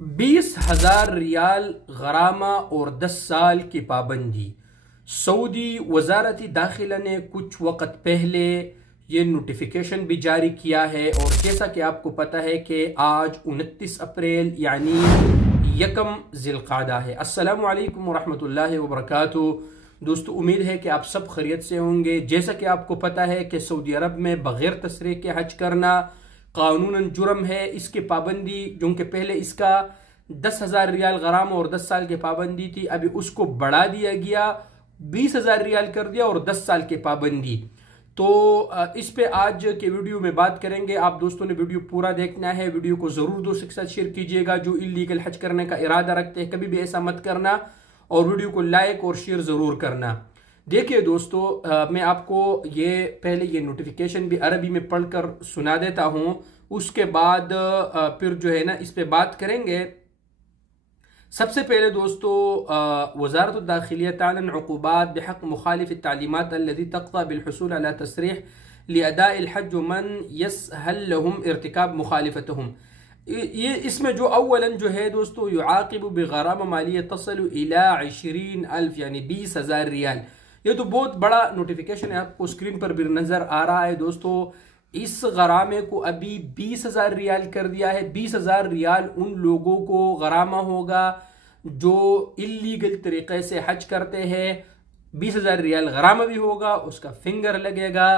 20,000 रियाल गरामा और 10 साल की पाबंदी। सऊदी वजारत दाखिला ने कुछ वक़्त पहले ये नोटिफिकेशन भी जारी किया है और जैसा कि आपको पता है कि आज 29 अप्रैल यानी यकम ज़िलक़ादा है। अस्सलामु अलैकुम वरहमतुल्लाहि वबरकातुहू। दोस्तों, उम्मीद है कि आप सब खैरियत से होंगे। जैसा कि आपको पता है कि सऊदी अरब में बग़ैर तसरीह के हज करना कानूनन जुर्म है। इसकी पाबंदी जो कि पहले इसका 10,000 रियाल गराम और 10 साल की पाबंदी थी, अभी उसको बढ़ा दिया गया, 20,000 रियाल कर दिया और 10 साल की पाबंदी। तो इस पे आज के वीडियो में बात करेंगे। आप दोस्तों ने वीडियो पूरा देखना है। वीडियो को जरूर दोस्तों के साथ शेयर कीजिएगा जो इल्लीगल हज करने का इरादा रखते हैं, कभी भी ऐसा मत करना और वीडियो को लाइक और शेयर जरूर करना। देखिए दोस्तों, मैं आपको पहले ये नोटिफिकेशन भी अरबी में पढ़कर सुना देता हूं, उसके बाद फिर जो है ना इस पे बात करेंगे। सबसे पहले दोस्तों, वज़ारत दाखिलिया तालन उक़ूबात बिहक़ मुखालिफ तालीमात अल्लती तक़्ता बिलहुसूल अला तसरीह लिअदाइल हज मन यसहल लहुम इर्तिकाब मुखालिफतहुम। ये इसमें जो अव्वलन जो है दोस्तों, युआक़िबु बिग़रामा मालिया तसलु इला 20,000 यानी 20,000 रियाल। ये तो बहुत बड़ा नोटिफिकेशन है, आपको स्क्रीन पर भी नजर आ रहा है। दोस्तों, इस गरामे को अभी 20,000 रियाल कर दिया है। 20,000 रियाल उन लोगों को गरामा होगा जो इल्लीगल तरीके से हज करते हैं। 20,000 रियाल गरामा भी होगा, उसका फिंगर लगेगा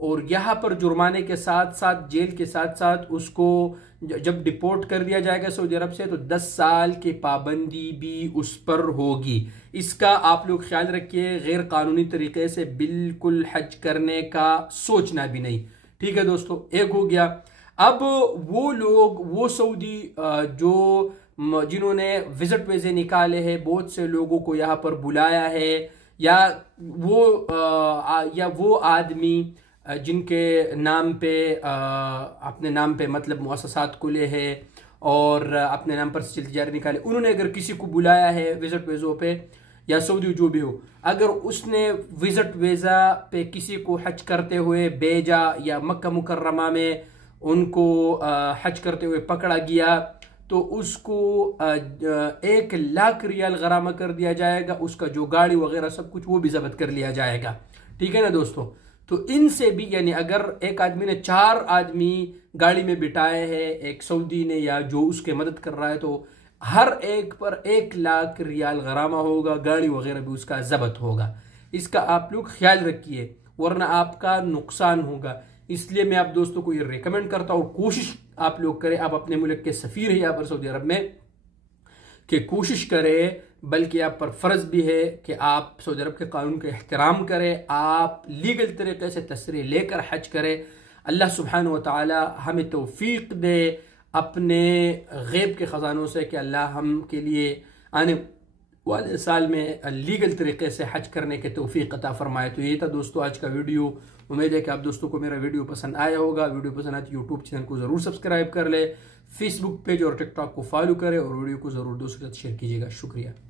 और यहाँ पर जुर्माने के साथ साथ जेल के साथ साथ उसको जब डिपोर्ट कर दिया जाएगा सऊदी अरब से तो 10 साल की पाबंदी भी उस पर होगी। इसका आप लोग ख्याल रखिए, गैर कानूनी तरीके से बिल्कुल हज करने का सोचना भी नहीं। ठीक है दोस्तों, एक हो गया। अब वो लोग, वो सऊदी जो जिन्होंने विजिट वीजे निकाले हैं, बहुत से लोगों को यहाँ पर बुलाया है, या वो आदमी जिनके नाम पे अपने नाम पे मतलब मुअस्ससात खुले हैं और अपने नाम पर सिलसिला जारी निकाले, उन्होंने अगर किसी को बुलाया है विजिट वीज़ों पे या सऊदी जो भी हो, अगर उसने विजिट वीज़ा पे किसी को हज करते हुए भेजा या मक्का मुकर्रमा में उनको हज करते हुए पकड़ा गया तो उसको 1,00,000 रियाल गरामा कर दिया जाएगा। उसका जो गाड़ी वगैरह सब कुछ वो भी जब्त कर लिया जाएगा। ठीक है ना दोस्तों। तो इनसे भी यानी अगर एक आदमी ने 4 आदमी गाड़ी में बिठाए हैं, एक सऊदी ने या जो उसके मदद कर रहा है, तो हर एक पर 1,00,000 रियाल गरामा होगा, गाड़ी वगैरह भी उसका जब्त होगा। इसका आप लोग ख्याल रखिए वरना आपका नुकसान होगा। इसलिए मैं आप दोस्तों को ये रिकमेंड करता हूँ, कोशिश आप लोग करें, आप अपने मुल्क के सफीर हैं यहाँ पर सऊदी अरब में, कि कोशिश करें, बल्कि आप पर फर्ज भी है कि आप सऊदी अरब के कानून का एहतराम करें, आप लीगल तरीके से तसरीह लेकर हज करें। अल्लाह सुब्हानहू व तआला हमें तौफीक दे अपने गैब के ख़जानों से कि अल्लाह हम के लिए आने वाले साल में लीगल तरीके से हज करने के तौफीक अता फरमाए। तो ये था दोस्तों आज का वीडियो। उम्मीद है कि आप दोस्तों को मेरा वीडियो पसंद आया होगा। वीडियो पसंद आए तो यूट्यूब चैनल को ज़रूर सब्सक्राइब कर ले, फेसबुक पेज और टिकटॉक को फॉलो करें और वीडियो को ज़रूर दोस्तों के साथ शेयर कीजिएगा। शुक्रिया।